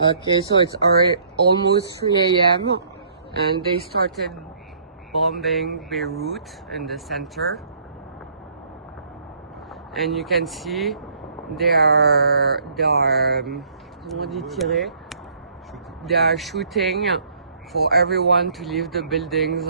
Okay, so it's already almost 3 a.m. and they started bombing Beirut in the center. And you can see they are shooting for everyone to leave the buildings.